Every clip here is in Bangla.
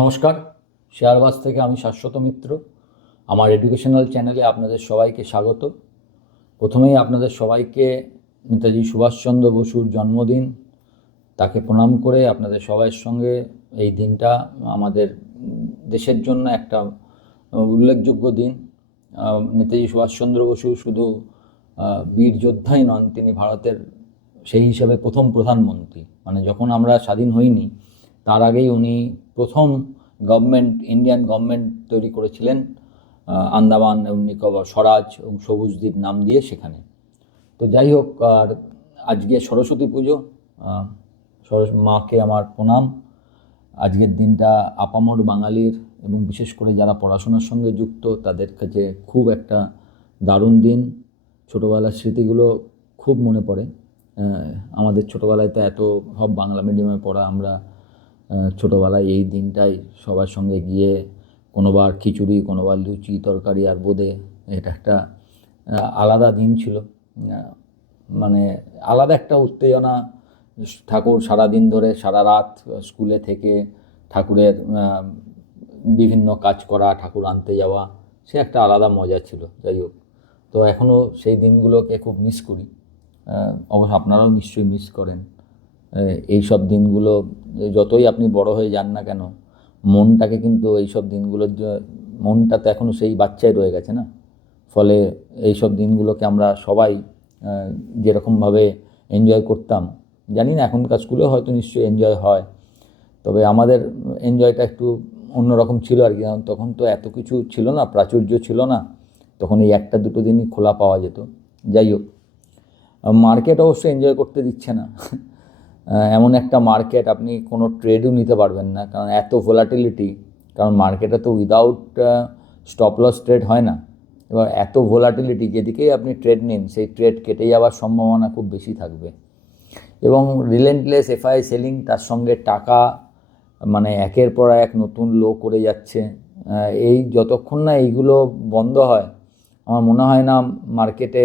নমস্কার, শেয়ারবাজ থেকে আমি শাশ্বত মিত্র। আমার এডুকেশনাল চ্যানেলে আপনাদের সবাইকে স্বাগত। প্রথমেই আপনাদের সবাইকে নেতাজি সুভাষচন্দ্র বসুর জন্মদিন, তাকে প্রণাম করে আপনাদের সবাইয়ের সঙ্গে এই দিনটা আমাদের দেশের জন্য একটা উল্লেখযোগ্য দিন। নেতাজি সুভাষচন্দ্র বসু শুধু বীর যোদ্ধাই নন, তিনি ভারতের সেই হিসাবে প্রথম প্রধানমন্ত্রী। মানে যখন আমরা স্বাধীন হইনি তার আগেই উনি প্রথম ইন্ডিয়ান গভর্নমেন্ট তৈরি করেছিলেন আন্দামান এবং নিকোবর, স্বরাজ এবং সবুজ দ্বীপ নাম দিয়ে সেখানে। তো যাই হোক, আর আজকে সরস্বতী পুজো, মাকে আমার প্রণাম। আজকের দিনটা আপামর বাঙালির এবং বিশেষ করে যারা পড়াশোনার সঙ্গে যুক্ত তাদের কাছে খুব একটা দারুণ দিন। ছোটোবেলার স্মৃতিগুলো খুব মনে পড়ে। আমাদের ছোটোবেলায় তো এত সব বাংলা মিডিয়ামে পড়া, আমরা ছোটোবেলায় এই দিনটাই সবার সঙ্গে গিয়ে কোনোবার খিচুড়ি, কোনোবার লুচি তরকারি আর বোঁদে, এটা একটা আলাদা দিন ছিল। মানে আলাদা একটা উত্তেজনা। ঠাকুর সারাদিন ধরে সারা রাত স্কুলে থেকে ঠাকুরের বিভিন্ন কাজ করা, ঠাকুর আনতে যাওয়া, সে একটা আলাদা মজা ছিল। যাই হোক, তো এখনও সেই দিনগুলোকে খুব মিস করি। অবশ্য আপনারাও নিশ্চয়ই মিস করেন এই সব দিনগুলো। যতই আপনি বড় হয়ে যান না কেন, মনটাকে কিন্তু এইসব দিনগুলোর মনটা তো এখনও সেই বাচ্চাই রয়ে গেছে না। ফলে এই সব দিনগুলোকে আমরা সবাই যেরকমভাবে এনজয় করতাম, জানি না এখনকার স্কুলে হয়তো নিশ্চয়ই এনজয় হয়, তবে আমাদের এনজয়টা একটু অন্যরকম ছিল আর কি। তখন তো এত কিছু ছিল না, প্রাচুর্য ছিল না, তখন এই একটা দুটো দিনই খোলা পাওয়া যেত। যাই হোক, মার্কেট অবশ্য এনজয় করতে দিচ্ছে না। এমন একটা মার্কেট, আপনি কোনো ট্রেডও নিতে পারবেন না, কারণ এত ভোলাটিলিটি। কারণ মার্কেটে তো উইদাউট স্টপ লস ট্রেড হয় না। এবার এত ভোলাটিলিটি, যেদিকেই আপনি ট্রেড নিন সেই ট্রেড কেটে যাওয়ার সম্ভাবনা খুব বেশি থাকবে। এবং রিলেন্টলেস এফআই সেলিং, তার সঙ্গে টাকা মানে একের পর এক নতুন লো করে যাচ্ছে। এই যতক্ষণ না এইগুলো বন্ধ হয়, আমার মনে হয় না মার্কেটে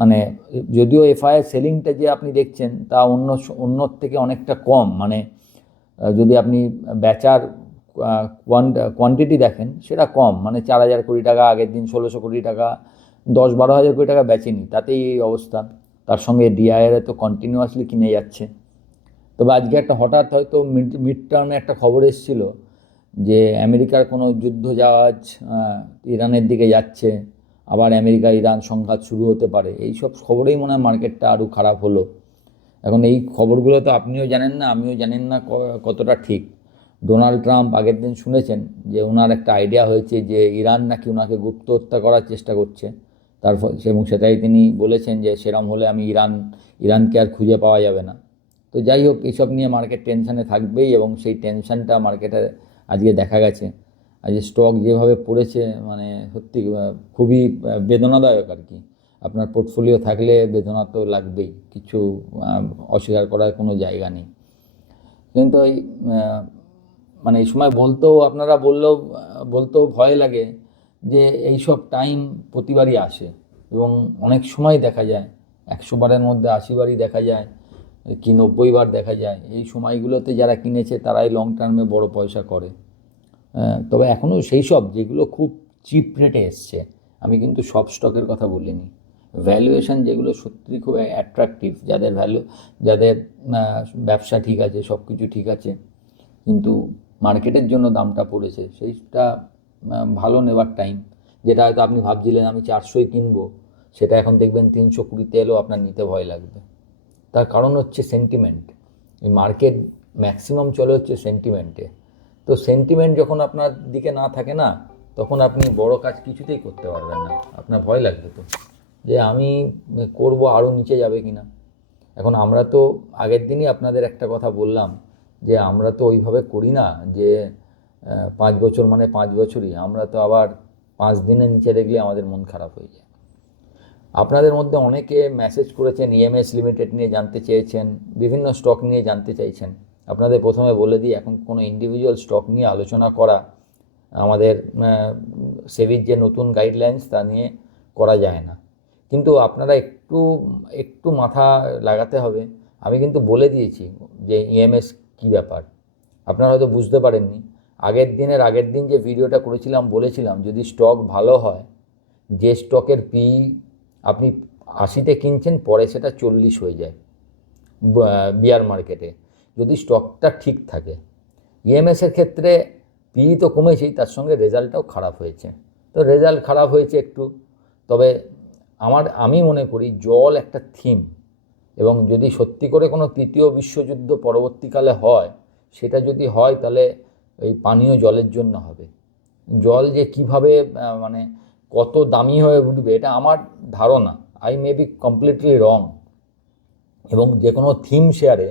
মানে, যদিও এফআই সেলিংটা যে আপনি দেখছেন তা অন্যর থেকে অনেকটা কম। মানে যদি আপনি বেচার কোয়ান্টিটি দেখেন সেটা কম, মানে 4,000 কোটি টাকা, আগের দিন 1,600 কোটি টাকা, 10-12 হাজার কোটি টাকা বেচেনি, তাতেই এই অবস্থা। তার সঙ্গে ডিআইআরএ তো কন্টিনিউয়াসলি কিনে যাচ্ছে। তবে আজকে একটা হঠাৎ হয়তো মিড টার্মে একটা খবর এসেছিল যে আমেরিকার কোনো যুদ্ধ জাহাজ ইরানের দিকে যাচ্ছে, আবার আমেরিকা ইরান সংঘাত শুরু হতে পারে। এই সব খবরেই মনে হয় মার্কেটটা আরও খারাপ হলো। এখন এই খবরগুলো তো আপনিও জানেন না, আমিও জানেন না কতটা ঠিক। ডোনাল্ড ট্রাম্প আগের দিন শুনেছেন যে ওনার একটা আইডিয়া হয়েছে যে ইরান নাকি ওনাকে গুপ্ত হত্যা করার চেষ্টা করছে। এবং সেটাই তিনি বলেছেন যে সেরম হলে আমি ইরানকে আর খুঁজে পাওয়া যাবে না। তো যাই হোক, এইসব নিয়ে মার্কেট টেনশানে থাকবেই, এবং সেই টেনশানটা মার্কেটে আজকে দেখা গেছে। আজকে স্টক যেভাবে পড়েছে, মানে সত্যি খুবই বেদনাদায়ক আর কি। আপনার পোর্টফোলিও থাকলে বেদনা তো লাগবেই, কিছু অস্বীকার করার কোনো জায়গা নেই। কিন্তু এই মানে এই সময় আপনারা বলতেও ভয় লাগে যে এই সব টাইম প্রতিবারই আসে, এবং অনেক সময় দেখা যায় 100 বারের মধ্যে 80 বারই দেখা যায়, কি 90 বার দেখা যায়। এই সময়গুলোতে যারা কিনেছে তারাই লং টার্মে বড় পয়সা করে। তবে এখনও সেই সব যেগুলো খুব চিপ রেটে এসছে, আমি কিন্তু সব স্টকের কথা বলিনি, ভ্যালুয়েশন যেগুলো সত্যি খুব অ্যাট্রাকটিভ, যাদের ব্যবসা ঠিক আছে, সব কিছু ঠিক আছে, কিন্তু মার্কেটের জন্য দামটা পড়েছে, সেইটা ভালো নেওয়ার টাইম। যেটা হয়তো আপনি ভাবছিলেন আমি 400-ই কিনবো, সেটা এখন দেখবেন 320-তে এলেও আপনার নিতে ভয় লাগবে। তার কারণ হচ্ছে সেন্টিমেন্ট। এই মার্কেট ম্যাক্সিমাম চলে হচ্ছে সেন্টিমেন্টে। তো সেন্টিমেন্ট যখন আপনার দিকে না থাকে না, তখন আপনি বড় কাজ কিছুতেই করতে পারবেন না। আপনার ভয় লাগবে তো যে আমি করব আরও নিচে যাবে কি না। এখন আমরা তো আগের দিনই আপনাদের একটা কথা বললাম যে আমরা তো ওইভাবে করি না যে 5 বছর মানে 5 বছরই, আমরা তো আবার 5 দিনের নিচে দেখলে আমাদের মন খারাপ হয়ে যায়। আপনাদের মধ্যে অনেকে মেসেজ করেছেন, ইএমএস লিমিটেড নিয়ে জানতে চেয়েছেন, বিভিন্ন স্টক নিয়ে জানতে চাইছেন। আপনাদের প্রথমে বলে দিই, এখন কোনো ইন্ডিভিজুয়াল স্টক নিয়ে আলোচনা করা আমাদের সেবির যে নতুন গাইডলাইন্স তা নিয়ে করা যায় না। কিন্তু আপনারা একটু মাথা লাগাতে হবে। আমি কিন্তু বলে দিয়েছি যে ইএমএস কী ব্যাপার। আপনারা হয়তো বুঝতে পারেননি। আগের দিন যে ভিডিওটা করেছিলাম বলেছিলাম যদি স্টক ভালো হয়, যে স্টকের পি আপনি 80-তে কিনছেন, পরে সেটা 40 হয়ে যায় বিয়ার মার্কেটে, যদি স্টকটা ঠিক থাকে। ইএমএসের ক্ষেত্রে পি তো কমেছেই, তার সঙ্গে রেজাল্টটাও খারাপ হয়েছে। তো রেজাল্ট খারাপ হয়েছে একটু, তবে আমি মনে করি জল একটা থিম, এবং যদি সত্যি করে কোনো তৃতীয় বিশ্বযুদ্ধ পরবর্তীকালে হয়, সেটা যদি হয় তাহলে এই পানীয় জলের জন্য হবে। জল যে কিভাবে মানে কত দামি হয়ে উঠবে, এটা আমার ধারণা। আই মে বি কমপ্লিটলি রং। এবং যে কোনো থিম শেয়ারে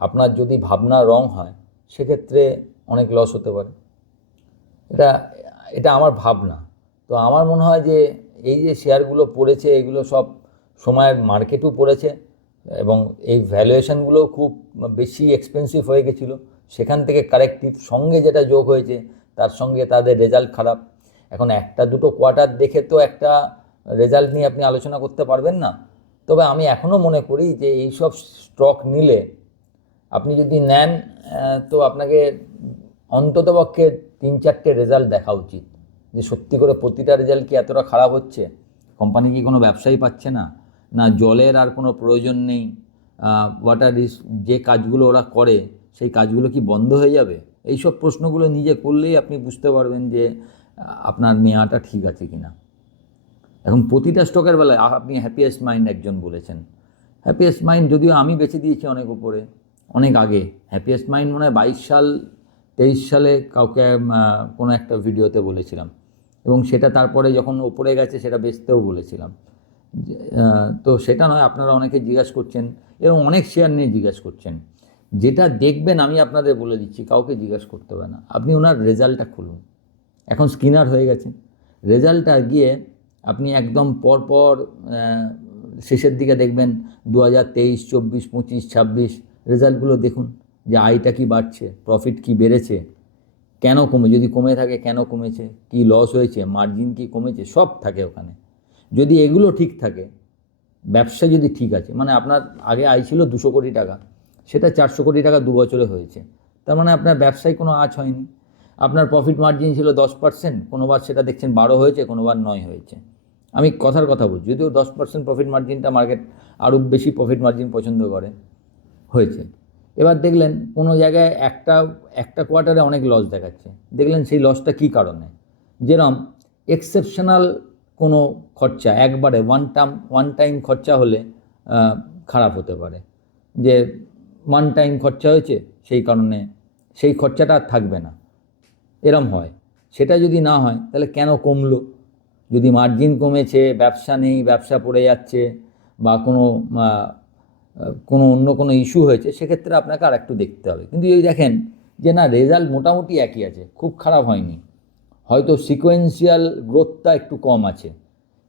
আপনার যদি ভাবনা রং হয়, সেক্ষেত্রে অনেক লস হতে পারে। এটা এটা আমার ভাবনা। তো আমার মনে হয় যে এই যে শেয়ারগুলো পড়েছে, এগুলো সব সময়ের মার্কেটও পড়েছে, এবং এই ভ্যালুয়েশনগুলোও খুব বেশি এক্সপেন্সিভ হয়ে গেছিলো। সেখান থেকে কারেক্টিভ সঙ্গে যেটা যোগ হয়েছে, তার সঙ্গে তাদের রেজাল্ট খারাপ। এখন একটা দুটো কোয়ার্টার দেখে তো একটা রেজাল্ট নিয়ে আপনি আলোচনা করতে পারবেন না। তবে আমি এখনও মনে করি যে এই সব স্টক নিলে আপনি যদি নেন, তো আপনাকে অন্ততপক্ষে 3-4টে রেজাল্ট দেখা উচিত, যে সত্যি করে প্রতিটা রেজাল্ট কি এতটা খারাপ হচ্ছে, কোম্পানি কি কোনো ব্যবসায়ী পাচ্ছে না, না জলের আর কোনো প্রয়োজন নেই, ওয়াটার যে কাজগুলো ওরা করে সেই কাজগুলো কি বন্ধ হয়ে যাবে? এইসব প্রশ্নগুলো নিজে করলেই আপনি বুঝতে পারবেন যে আপনার নেওয়াটা ঠিক আছে কিনা। এখন প্রতিটা স্টকের বেলায় আপনি হ্যাপিয়েস্ট মাইন্ড একজন বলেছেন, হ্যাপিয়েস্ট মাইন্ড যদিও আমি বেছে দিয়েছি অনেক উপরে, অনেক আগে। হ্যাপিয়েস্ট মাইন্ড মনে হয় 22-23 সালে কাউকে কোনো একটা ভিডিওতে বলেছিলাম, এবং সেটা তারপরে যখন ওপরে গেছে সেটা বেচতেও বলেছিলাম। তো সেটা নয়, আপনারা অনেকে জিজ্ঞাসা করছেন এবং অনেক শেয়ার নিয়ে জিজ্ঞাসা করছেন। যেটা দেখবেন আমি আপনাদের বলে দিচ্ছি, কাউকে জিজ্ঞাসা করতে হবে না, আপনি ওনার রেজাল্টটা খুলুন। এখন স্ক্রিনার হয়ে গেছে, রেজাল্টটা গিয়ে আপনি একদম পরপর শেষের দিকে দেখবেন 2023, 24, 25, 26 রেজাল্টগুলো দেখুন, যে আয়টা কি বাড়ছে, প্রফিট কি বেড়েছে, কেন কমে, যদি কমে থাকে কেন কমেছে, কি লস হয়েছে, মার্জিন কি কমেছে, সব থাকে ওখানে। যদি এগুলো ঠিক থাকে, ব্যবসা যদি ঠিক আছে, মানে আপনার আগে আয় ছিল 200 কোটি টাকা, সেটা 400 কোটি টাকা 2 বছরে হয়েছে, তার মানে আপনার ব্যবসায় কোনো আঁচ হয়নি। আপনার প্রফিট মার্জিন ছিল 10%, কোনোবার সেটা দেখছেন 12 হয়েছে, কোনোবার 9 হয়েছে। আমি কথার কথা বলছি, যদিও 10% প্রফিট মার্জিনটা মার্কেট আরও বেশি প্রফিট মার্জিন পছন্দ করে, হয়েছে। এবার দেখলেন কোনো জায়গায় একটা কোয়ার্টারে অনেক লস দেখাচ্ছে, দেখলেন সেই লসটা কী কারণে, যেরকম এক্সেপশনাল কোনো খরচা, একবারে ওয়ান টাইম খরচা হলে খারাপ হতে পারে, যে ওয়ান টাইম খরচা হয়েছে সেই কারণে সেই খরচাটা আর থাকবে না, এরম হয়। সেটা যদি না হয় তাহলে কেন কমলো? যদি মার্জিন কমেছে, ব্যবসা নেই, ব্যবসা পড়ে যাচ্ছে, বা কোনো অন্য কোনো ইস্যু হয়েছে, সেক্ষেত্রে আপনাকে আর একটু দেখতে হবে। কিন্তু যদি দেখেন যে না, রেজাল্ট মোটামুটি একই আছে, খুব খারাপ হয়নি, হয়তো সিকোয়েন্সিয়াল গ্রোথটা একটু কম আছে,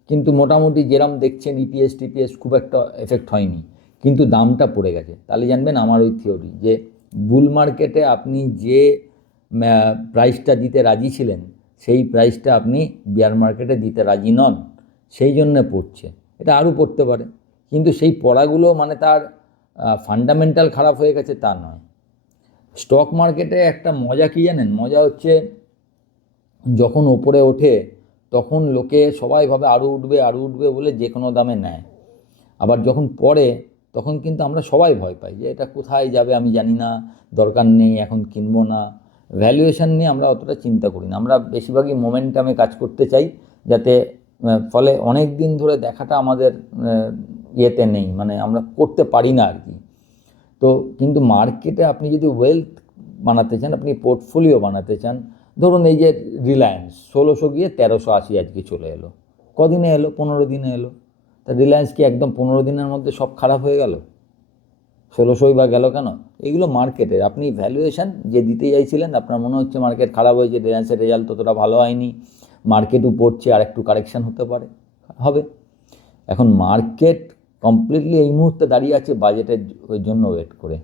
কিন্তু মোটামুটি যেরম দেখছেন টিপিএস খুব একটা এফেক্ট হয়নি, কিন্তু দামটা পড়ে গেছে, তাহলে জানবেন আমার ওই থিওরি যে বুল মার্কেটে আপনি যে প্রাইসটা দিতে রাজি ছিলেন, সেই প্রাইসটা আপনি বিয়ার মার্কেটে দিতে রাজি নন, সেই জন্যে পড়ছে। এটা আরও পড়তে পারে, কিন্তু সেই পড়াগুলো মানে তার ফান্ডামেন্টাল খারাপ হয়ে গেছে তা নয়। স্টক মার্কেটে একটা মজা কী জানেন? মজা হচ্ছে যখন ওপরে ওঠে তখন লোকে সবাই ভাবে আরও উঠবে বলে যে কোনো দামে নেয়। আবার যখন পড়ে তখন কিন্তু আমরা সবাই ভয় পাই যে এটা কোথায় যাবে আমি জানি না, দরকার নেই, এখন কিনবো না। ভ্যালুয়েশন নিয়ে আমরা অতটা চিন্তা করি না, আমরা বেশিরভাগই মোমেন্টামে কাজ করতে চাই, যাতে ফলে অনেক দিন ধরে দেখাটা আমাদের ইয়েতে নেই, মানে আমরা করতে পারি না আর কি। তো কিন্তু মার্কেটে আপনি যদি ওয়েলথ বানাতে চান, আপনি পোর্টফোলিও বানাতে চান, ধরুন এই যে রিলায়েন্স 1600 গিয়ে 1380 আজকে চলে এলো, কদিনে এলো? 15 দিনে এলো। তা রিলায়েন্স কি একদম 15 দিনের মধ্যে সব খারাপ হয়ে গেল? 1600ই বা গেল কেন? এগুলো মার্কেটের, আপনি ভ্যালুয়েশন যে দিতে চাইছিলেন, আপনার মনে হচ্ছে মার্কেট খারাপ হয়েছে, রিলায়েন্সের রেজাল্ট ততটা ভালো হয়নি, মার্কেটও পড়ছে, আর একটু কারেকশান হতে পারে, হবে। এখন মার্কেট কমপ্লিটলি এই মুহূর্তে দাঁড়িয়ে আছে বাজেটের ওই জন্য ওয়েট করে।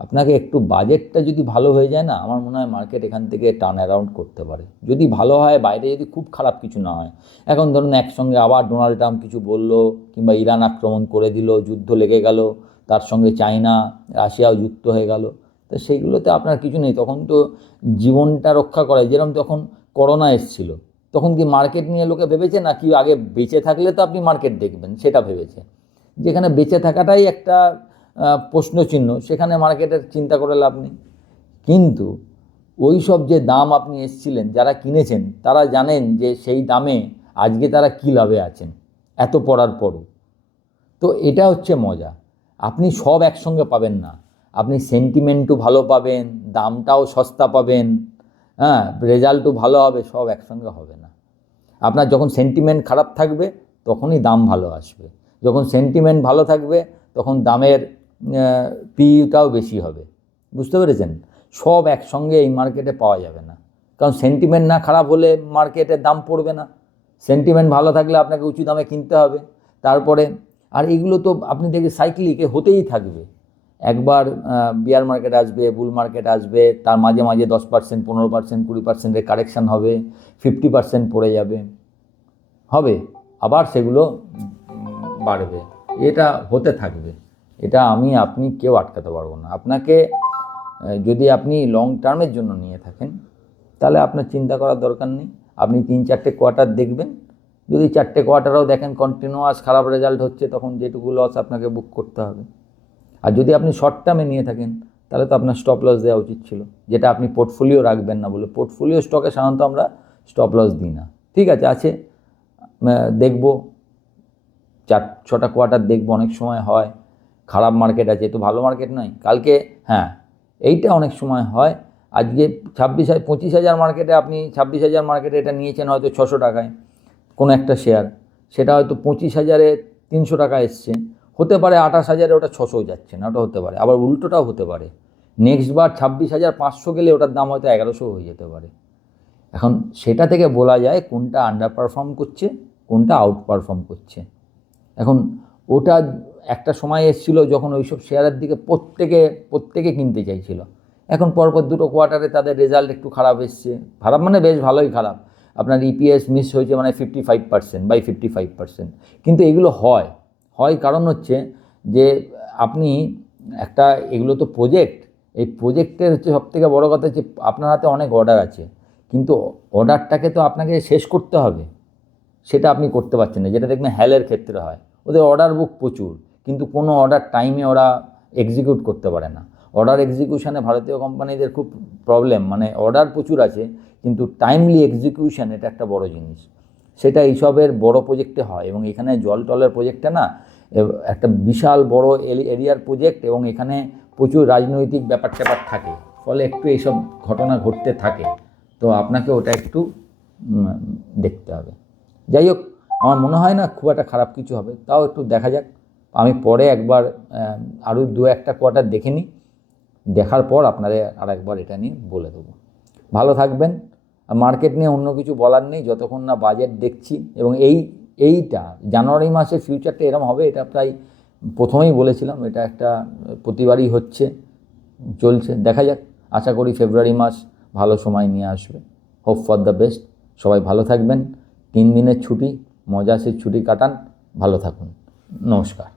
আপনাকে একটু বাজেটটা যদি ভালো হয়ে যায় না, আমার মনে হয় মার্কেট এখান থেকে টার্ন অ্যারাউন্ড করতে পারে, যদি ভালো হয়, বাইরে যদি খুব খারাপ কিছু না হয়। এখন ধরুন একসঙ্গে আবার ডোনাল্ড ট্রাম্প কিছু বললো, কিংবা ইরান আক্রমণ করে দিল, যুদ্ধ লেগে গেল, তার সঙ্গে চায়না রাশিয়াও যুক্ত হয়ে গেল, তো সেইগুলোতে আপনার কিছু নেই। তখন তো জীবনটা রক্ষা করা, যেরকম তখন করোনা এসেছিল, তখন কি মার্কেট নিয়ে লোকে ভেবেছে না কি আগে বেঁচে থাকলে তো আপনি মার্কেট দেখবেন, সেটা ভেবেছে। যেখানে বেঁচে থাকাটাই একটা প্রশ্নচিহ্ন, সেখানে মার্কেটের চিন্তা করে লাভ নেই। কিন্তু ওই সব যে দাম আপনি এসছিলেন, যারা কিনেছেন তারা জানেন যে সেই দামে আজকে তারা কী লাভে আছেন এত পড়ার পরও। তো এটা হচ্ছে মজা। আপনি সব একসঙ্গে পাবেন না, আপনি সেন্টিমেন্টও ভালো পাবেন, দামটাও সস্তা পাবেন, হ্যাঁ, রেজাল্টও ভালো হবে, সব একসঙ্গে হবে না। আপনার যখন সেন্টিমেন্ট খারাপ থাকবে তখনই দাম ভালো আসবে, যখন সেন্টিমেন্ট ভালো থাকবে তখন দামের পিটাও বেশি হবে। বুঝতে পেরেছেন? সব একসঙ্গে এই মার্কেটে পাওয়া যাবে না, কারণ সেন্টিমেন্ট না খারাপ হলে মার্কেটের দাম পড়বে না। সেন্টিমেন্ট ভালো থাকলে আপনাকে উঁচু দামে কিনতে হবে। তারপরে আর এগুলো তো আপনি দেখে সাইক্লিকে হতেই থাকবে। একবার বিয়ার মার্কেট আসবে, বুল মার্কেট আসবে, তার মাঝে মাঝে 10%, 15%, 20%-এর কারেকশান হবে, 50% পড়ে যাবে, আবার সেগুলো বাড়বে। এটা হতে থাকবে, এটা আপনি কেউ আটকাতে পারবো না। আপনাকে যদি আপনি লং টার্মের জন্য নিয়ে থাকেন তাহলে আপনার চিন্তা করার দরকার নেই। আপনি 3-4টে কোয়ার্টার দেখবেন, যদি 4টে কোয়ার্টারও দেখেন কন্টিনিউয়াস খারাপ রেজাল্ট হচ্ছে, তখন যেটুকু লস আপনাকে বুক করতে হবে। আর যদি আপনি শর্ট টার্মে নিয়ে থাকেন তাহলে তো আপনার স্টপ লস দেওয়া উচিত ছিল, যেটা আপনি পোর্টফোলিও রাখবেন না বলে। পোর্টফোলিও স্টকে সাধারণত আমরা স্টপ লস দিই না। ঠিক আছে, দেখব 4-6টা কোয়ার্টার দেখব, অনেক সময় হয় খারাপ মার্কেট আছে, তো ভালো মার্কেট নয় কালকে। হ্যাঁ, এইটা অনেক সময় হয়। আজকে 25,000 মার্কেটে, আপনি 26,000 মার্কেটে এটা নিয়েছেন হয়তো 600 টাকায় কোনো একটা শেয়ার, সেটা হয়তো 25,000-এ 300 টাকা এসছে, হতে পারে 28,000-এ ওটা 600 যাচ্ছে না, ওটা হতে পারে। আবার উল্টোটাও হতে পারে, নেক্সট বার 26,500 গেলে ওটার দাম হয়তো 1100 হয়ে যেতে পারে। এখন সেটা থেকে বলা যায় কোনটা আন্ডার পারফর্ম করছে, কোনটা আউট পারফর্ম করছে। এখন ওটা একটা সময় এসেছিলো যখন ওইসব শেয়ারের দিকে প্রত্যেকে কিনতে চাইছিল। এখন পরপর 2টো কোয়ার্টারে তাদের রেজাল্ট একটু খারাপ এসছে, খারাপ মানে বেশ ভালোই খারাপ। আপনার ইপিএস মিস হয়েছে মানে 55% বাই 55%। কিন্তু এগুলো হয় কারণ হচ্ছে যে আপনি একটা, এগুলো তো প্রজেক্ট, এই প্রজেক্টের হচ্ছে সবথেকে বড় কথা যে আপনার হাতে অনেক অর্ডার আছে, কিন্তু অর্ডারটাকে তো আপনাকে শেষ করতে হবে, সেটা আপনি করতে পারছেন না। যেটা দেখবেন হ্যালের ক্ষেত্রে হয়, ওদের অর্ডার বুক প্রচুর, কিন্তু কোনো অর্ডার টাইমে ওরা এক্সিকিউট করতে পারে না। অর্ডার এক্সিকিউশনে ভারতীয় কোম্পানিদের খুব প্রবলেম, মানে অর্ডার প্রচুর আছে কিন্তু টাইমলি এক্সিকিউশন, এটা একটা বড় জিনিস। সেটা এইসবের বড় প্রজেক্টে হয়, এবং এখানে জল টলের প্রজেক্টে না, একটা বিশাল বড় এরিয়ার প্রজেক্ট, এবং এখানে প্রচুর রাজনৈতিক ব্যাপার ট্যাপার থাকে, ফলে একটু এইসব ঘটনা ঘটতে থাকে। তো আপনাকে ওটা একটু দেখতে হবে। যাই হোক, আমার মনে হয় না খুব একটা খারাপ কিছু হবে, তাও একটু দেখা যাক। আমি পরে একবার আরও 2-1টা কোয়ার্টার দেখে নিই, দেখার পর আপনাদের আর একবার এটা নিয়ে বলে দেবো। ভালো থাকবেন। মার্কেট নিয়ে অন্য কিছু বলার নেই যতক্ষণ না বাজেট দেখছি, এবং এইটা জানুয়ারি মাসের ফিউচারটা এরম হবে, এটা প্রায় প্রথমেই বলেছিলাম, এটা একটা প্রতিবারই হচ্ছে, চলছে। দেখা যাক, আশা করি ফেব্রুয়ারি মাস ভালো সময় নিয়ে আসবে। Hope for the best. সবাই ভালো থাকবেন। 3 দিনের ছুটি, মজা সে ছুটি কাটান, ভালো থাকুন। নমস্কার।